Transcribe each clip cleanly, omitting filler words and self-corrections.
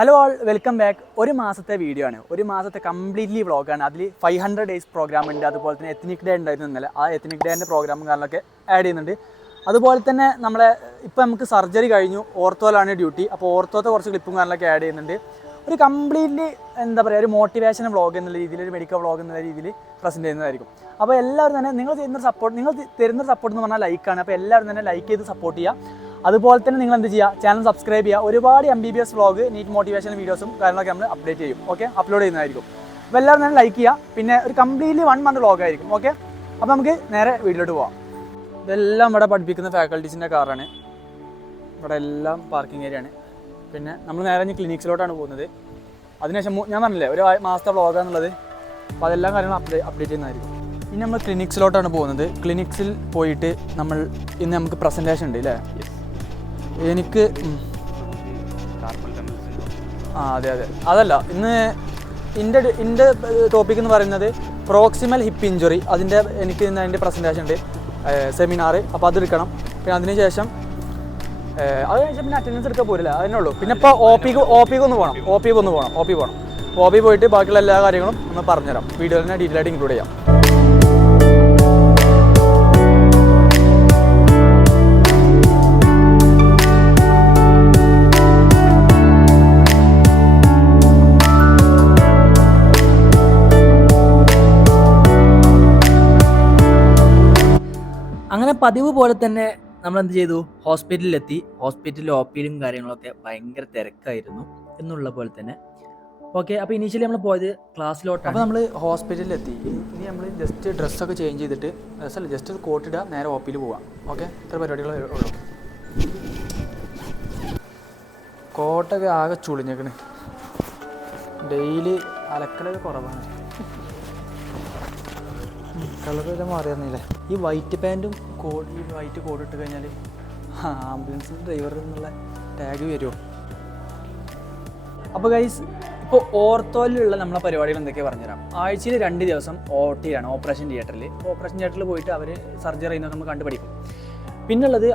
Hello ആൾ welcome back. ഒരു മാസത്തെ video ആണ്, ഒരു മാസത്തെ കംപ്ലീറ്റ്ലി വ്ളോഗാണ്. അതിൽ 500 ഡേയ്സ് പ്രോഗ്രാം ഉണ്ട്. അതുപോലെ തന്നെ എത്നിക് ഡേ ഉണ്ടായിരുന്നു ഇന്നലെ. ആ എത്നിക് ഡേൻ്റെ പ്രോഗ്രാമും കാര്യങ്ങളൊക്കെ ആഡ് ചെയ്യുന്നുണ്ട്. അതുപോലെ തന്നെ നമ്മളെ ഇപ്പോൾ നമുക്ക് സർജറി കഴിഞ്ഞു, ഓർത്തോയിലാണ് ഡ്യൂട്ടി. അപ്പോൾ ഓർത്തോത്തെ കുറച്ച് ക്ലിപ്പും കാര്യങ്ങളൊക്കെ ആഡ് ചെയ്യുന്നുണ്ട്. ഒരു കംപ്ലീറ്റ്ലി എന്താ പറയുക, ഒരു മോട്ടിവേഷൻ വ്ളോഗ് എന്നുള്ള രീതിയിൽ, ഒരു മെഡിക്കൽ വ്ളോഗ് എന്നുള്ള രീതിയിൽ പ്രസൻറ്റ് ചെയ്യുന്നതായിരിക്കും. അപ്പോൾ എല്ലാവരും തന്നെ നിങ്ങൾ തരുന്ന സപ്പോർട്ട് എന്ന് പറഞ്ഞാൽ ലൈക്കാണ്. അപ്പോൾ എല്ലാവരും തന്നെ ലൈക്ക് ചെയ്ത് സപ്പോർട്ട് ചെയ്യുക. അതുപോലെ തന്നെ നിങ്ങൾ എന്ത് ചെയ്യുക, ചാനൽ സബ്സ്ക്രൈബ് ചെയ്യുക. ഒരുപാട് MBBS വ്ളോഗ്, നീറ്റ് മോട്ടിവേഷൻ വീഡിയോസും കാര്യങ്ങളൊക്കെ നമ്മൾ അപ്ഡേറ്റ് ചെയ്യും. ഓക്കെ, അപ്ലോഡ് ചെയ്യുന്നതായിരിക്കും. അപ്പോൾ എല്ലാവരും തന്നെ ലൈക്ക് ചെയ്യുക. പിന്നെ ഒരു കംപ്ലീറ്റ്ലി 1 മന്ത് വ്ളോഗ് ആയിരിക്കും. ഓക്കെ, അപ്പോൾ നമുക്ക് നേരെ വീഡിയോയിലോട്ട് പോകാം. ഇതെല്ലാം ഇവിടെ പഠിപ്പിക്കുന്ന ഫാക്കൽറ്റീസിൻ്റെ കാറാണ്. ഇവിടെ എല്ലാം പാർക്കിംഗ് ഏരിയ ആണ്. പിന്നെ നമ്മൾ നേരെ ഇനി ക്ലിനിക്സിലോട്ടാണ് പോകുന്നത്. അതിനുശേഷം ഞാൻ പറഞ്ഞില്ലേ ഒരു മാസത്തെ വ്ളോഗാണെന്നുള്ളത്. അപ്പോൾ അതെല്ലാം കാര്യങ്ങളും അപ്ഡേറ്റ് ചെയ്യുന്നതായിരിക്കും. ഇനി നമ്മൾ ക്ലിനിക്സിലോട്ടാണ് പോകുന്നത്. ക്ലിനിക്സിൽ പോയിട്ട് ഇന്ന് നമുക്ക് പ്രസൻറ്റേഷൻ ഉണ്ട് അല്ലേ? എനിക്ക് അതെ അതല്ല, ഇന്ന് എൻ്റെ ടോപ്പിക് എന്ന് പറയുന്നത് പ്രോക്സിമൽ ഹിപ്പ് ഇഞ്ചുറി. എനിക്ക് ഇന്ന് അതിൻ്റെ പ്രസൻറ്റേഷൻ ഉണ്ട്, സെമിനാർ. അപ്പോൾ അതെടുക്കണം. പിന്നെ അതിനുശേഷം പിന്നെ അറ്റൻഡൻസ് എടുക്കാൻ പോരില്ല, അതിനുള്ളൂ. പിന്നെ ഇപ്പോൾ ഒ പിക്ക് ഒന്ന് പോകണം. ഒ പി പോയിട്ട് ബാക്കിയുള്ള എല്ലാ കാര്യങ്ങളും നമ്മൾ പറഞ്ഞുതരാം. വീഡിയോയിൽ തന്നെ ഡീറ്റെയിൽ ആയിട്ട് ഇൻക്ലൂഡ് ചെയ്യാം. അങ്ങനെ പതിവ് പോലെ തന്നെ നമ്മൾ എന്ത് ചെയ്തു, ഹോസ്പിറ്റലിലെത്തി. ഹോസ്പിറ്റലിൽ ഒ പിയിലും കാര്യങ്ങളൊക്കെ ഭയങ്കര തിരക്കായിരുന്നു എന്നുള്ള പോലെ തന്നെ. ഓക്കെ, അപ്പോൾ ഇനീഷ്യലി നമ്മൾ പോയത് ക്ലാസ്സിലോട്ടാണ്. അപ്പോൾ നമ്മൾ ഹോസ്പിറ്റലിലെത്തി. ഇനി നമ്മൾ ജസ്റ്റ് ഡ്രസ്സൊക്കെ ചേഞ്ച് ചെയ്തിട്ട്, ജസ്റ്റ് കോട്ട് ഇടുക, നേരെ ഒ പിയിൽ പോവാം. ഓക്കെ, ഇത്ര പരിപാടികളേ ഉള്ളൂ. കോട്ടൊക്കെ ആകെ ചുളിഞ്ഞേക്കണ്. ഡെയിലി അലക്കലൊക്കെ കുറവാണ്. കളറെല്ലാം മാറിയായിരുന്നില്ലേ? ഈ വൈറ്റ് പാൻറ്റും ഈ വൈറ്റ് കോഡ് ഇട്ട് കഴിഞ്ഞാൽ ആംബുലൻസ് ഡ്രൈവർ എന്നുള്ള ടാഗ് വരുമോ? അപ്പോൾ ഗൈസ്, ഇപ്പോൾ ഓർത്തോയിലുള്ള നമ്മളെ പരിപാടികൾ എന്തൊക്കെയാണ് പറഞ്ഞുതരാം. ആഴ്ചയിൽ 2 ദിവസം OT ആണ്, ഓപ്പറേഷൻ തിയേറ്ററിൽ പോയിട്ട് അവർ സർജറി ചെയ്യുന്നതൊക്കെ നമ്മൾ കണ്ടുപിടിക്കും. പിന്നുള്ളത്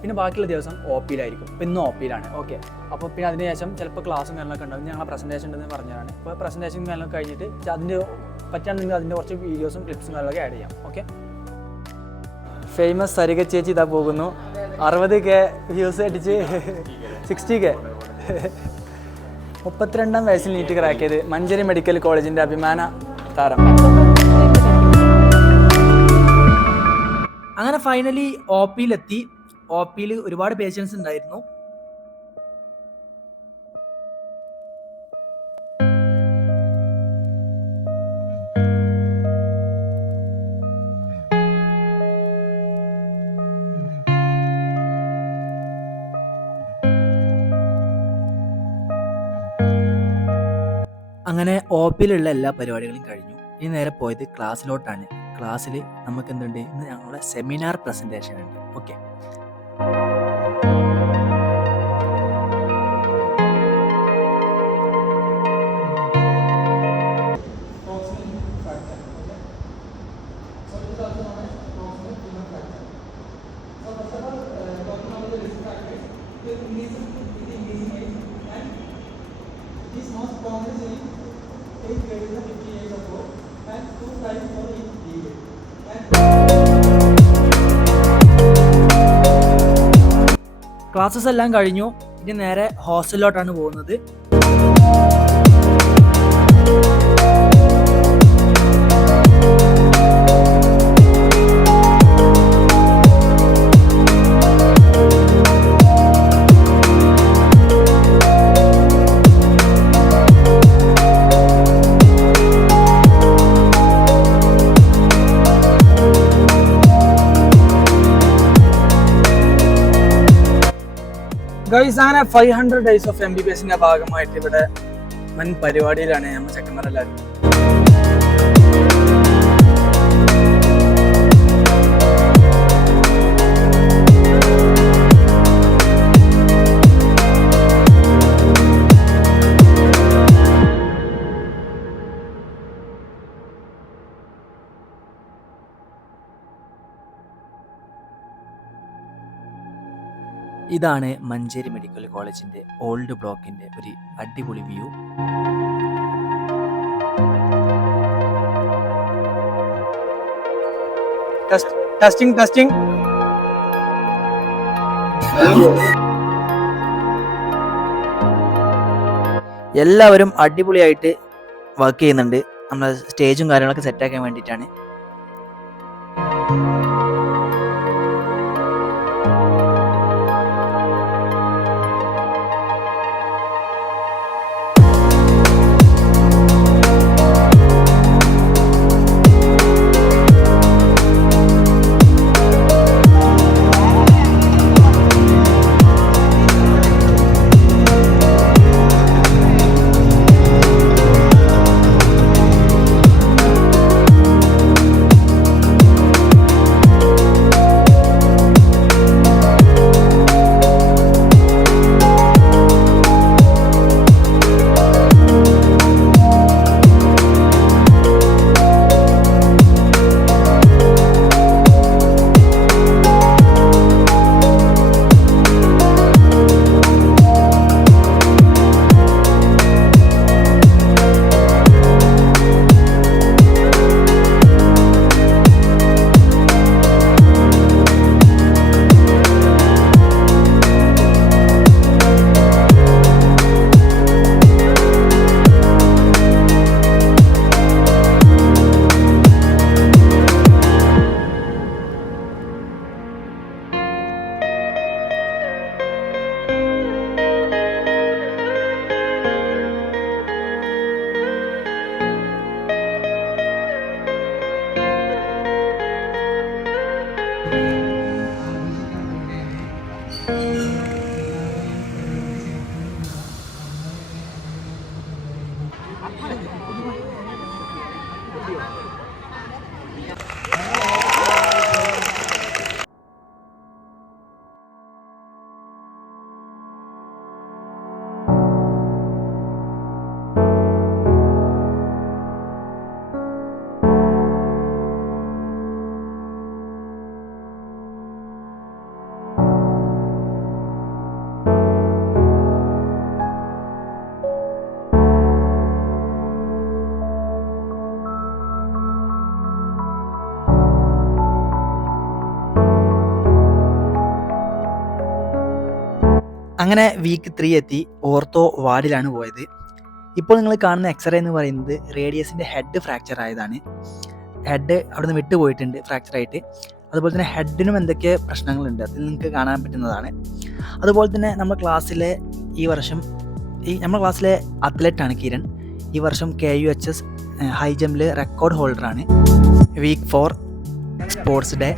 പിന്നെ ബാക്കിയുള്ള ദിവസം ഒ പിയിലായിരിക്കും. ഇന്ന് ഒ പിയിലാണ്. ഓക്കെ, അപ്പോൾ പിന്നെ അതിനുശേഷം ചിലപ്പോൾ ക്ലാസ്സും കാര്യങ്ങളൊക്കെ ഉണ്ടാകും. ഞങ്ങളെ പ്രസൻറ്റേഷൻ ഉണ്ടെന്ന് പറഞ്ഞതാണ്. ഇപ്പോൾ പ്രസൻറ്റേഷൻ കാര്യങ്ങളൊക്കെ കഴിഞ്ഞിട്ട് അതിൻ്റെ പറ്റുകയാണെങ്കിൽ അതിൻ്റെ കുറച്ച് വീഡിയോസും ക്ലിപ്സും കാര്യങ്ങളൊക്കെ ആഡ് ചെയ്യാം. ഓക്കെ, ഫേമസ് സരിക ചേച്ചി ഇതാ പോകുന്നു. 60K വ്യൂസ് അടിച്ച് 60K. 32ാം വയസ്സിൽ നീറ്റ് ക്രാക്ക് ചെയ്ത് മഞ്ചേരി മെഡിക്കൽ കോളേജിൻ്റെ അഭിമാന താരം. അങ്ങനെ ഫൈനലി ഒ പിയിലെത്തി. ഒ പിയിൽ ഒരുപാട് പേഷ്യൻസ് ഉണ്ടായിരുന്നു. അങ്ങനെ ഒ പിയിലുള്ള എല്ലാ പരിപാടികളും കഴിഞ്ഞു. ഇനി നേരെ പോയത് ക്ലാസ്സിലോട്ടാണ്. ക്ലാസ്സിൽ നമുക്ക് എന്തുണ്ട്, ഇന്ന് ഞങ്ങളുടെ സെമിനാർ പ്രസൻറ്റേഷൻ ഉണ്ട്. ഓക്കെ, ക്ലാസ്സസ് എല്ലാം കഴിഞ്ഞു. ഇനി നേരെ ഹോസ്റ്റലിലോട്ടാണ് പോകുന്നത്. ഗൈസ്, അങ്ങനെ 500 ഡേയ്സ് ഓഫ് MBBSന്റെ ഭാഗമായിട്ട് ഇവിടെ വൻ പരിപാടിയിലാണ് നമ്മൾ ചെക്കന്മാരെല്ലാവരും. ഇതാണ് മഞ്ചേരി മെഡിക്കൽ കോളേജിൻ്റെ ഓൾഡ് ബ്ലോക്കിൻ്റെ ഒരു അടിപൊളി വ്യൂ. ടെസ്റ്റിംഗ് എല്ലാവരും അടിപൊളിയായിട്ട് വർക്ക് ചെയ്യുന്നുണ്ട്. നമ്മൾ സ്റ്റേജും കാര്യങ്ങളൊക്കെ സെറ്റാക്കാൻ വേണ്ടിയിട്ടാണ്. അങ്ങനെ വീക്ക് 3 എത്തി. ഓർത്തോ വാർഡിലാണ് പോയത്. ഇപ്പോൾ നിങ്ങൾ കാണുന്ന എക്സ്റേ എന്ന് പറയുന്നത് റേഡിയസിൻ്റെ ഹെഡ് ഫ്രാക്ചർ ആയതാണ്. ഹെഡ് അവിടെ നിന്ന് വിട്ടുപോയിട്ടുണ്ട് ഫ്രാക്ചറായിട്ട്. അതുപോലെ തന്നെ ഹെഡിനും എന്തൊക്കെ പ്രശ്നങ്ങളുണ്ട് അത് നിങ്ങൾക്ക് കാണാൻ പറ്റുന്നതാണ്. അതുപോലെ തന്നെ നമ്മുടെ ക്ലാസ്സിലെ നമ്മുടെ ക്ലാസ്സിലെ അത്ലറ്റാണ് കിരൺ. ഈ വർഷം KUHS ഹൈ ജമ്പിൽ റെക്കോർഡ് ഹോൾഡറാണ്. Week 4 sports day.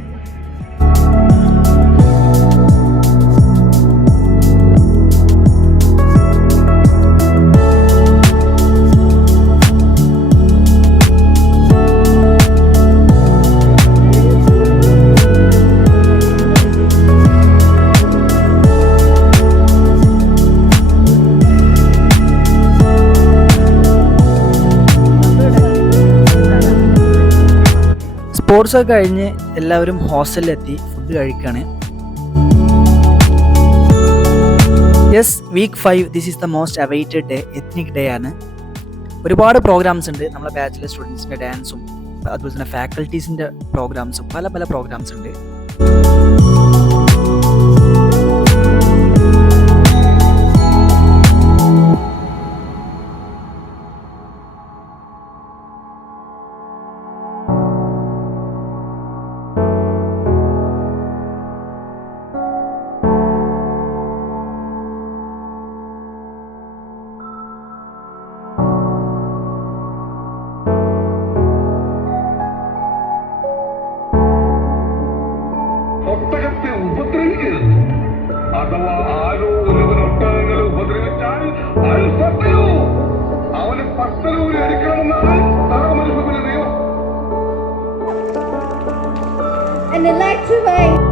സ്പോർട്സ് ഒക്കെ കഴിഞ്ഞ് എല്ലാവരും ഹോസ്റ്റലിലെത്തി ഫുഡ് കഴിക്കുകയാണ്. Yes, week 5 this is the most awaited day, ethnic day ആണ്. ഒരുപാട് പ്രോഗ്രാംസ് ഉണ്ട്. നമ്മളെ ബാച്ചിലർ സ്റ്റുഡൻസിൻ്റെ ഡാൻസും അതുപോലെ തന്നെ ഫാക്കൽറ്റീസിൻ്റെ പ്രോഗ്രാംസും പല പ്രോഗ്രാംസ് ഉണ്ട്. അഥവാ ആരോ ഒരുവൻ ഒട്ടകങ്ങളെ ഉപദ്രവിച്ചാൽ അവന് 10 രൂപ എടുക്കണമെന്നാണ് തറമനുഭവ നിയമം. And electrifying